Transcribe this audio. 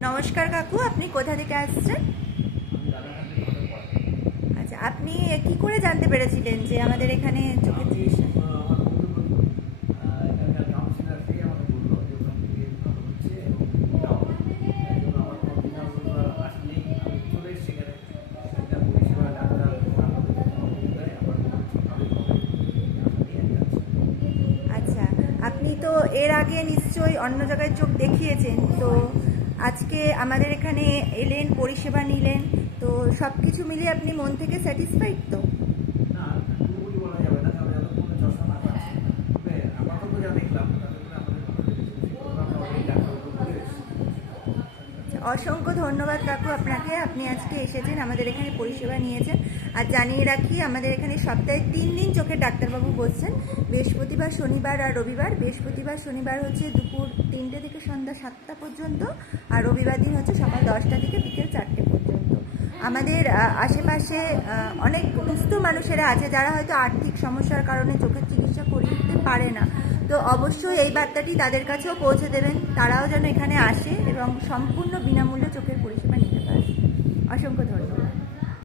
নমস্কার কাকু, আপনি কোথা থেকে আসছেন? আচ্ছা, আপনি কি করে জানতে পেরেছিলেন যে আমাদের এখানে চোখের চিকিৎসা? আচ্ছা, আপনি তো এর আগে নিশ্চয়ই অন্য জায়গায় চোখ দেখিয়েছেন, তো আজকে আমাদের এখানে এলেন, পরিষেবা নিলেন, তো সব কিছু মিলিয়ে আপনি মন থেকে স্যাটিসফাইড তো? অসংখ্য ধন্যবাদ কাকু আপনাকে, আপনি আজকে এসেছেন, আমাদের এখানে পরিষেবা নিয়েছেন। আর জানিয়ে রাখি, আমাদের এখানে সপ্তাহে 3 দিন চোখের ডাক্তারবাবু বসছেন, বৃহস্পতিবার, শনিবার আর রবিবার। বৃহস্পতিবার শনিবার হচ্ছে দুপুর 3টে থেকে সন্ধ্যা 7টা পর্যন্ত, আর রবিবার দিন হচ্ছে সকাল 10টা থেকে বিকেল 4টে পর্যন্ত। আমাদের আশেপাশে অনেক দুস্থ মানুষেরা আছে যারা হয়তো আর্থিক সমস্যার কারণে চোখের চিকিৎসা করিয়ে পারে না, তো অবশ্যই এই বার্তাটি তাদের কাছেও পৌঁছে দেবেন, তারাও যেন এখানে আসে এবং সম্পূর্ণ বিনামূল্যে চোখের পরিষেবা নিতে পারে। অসংখ্য ধন্যবাদ।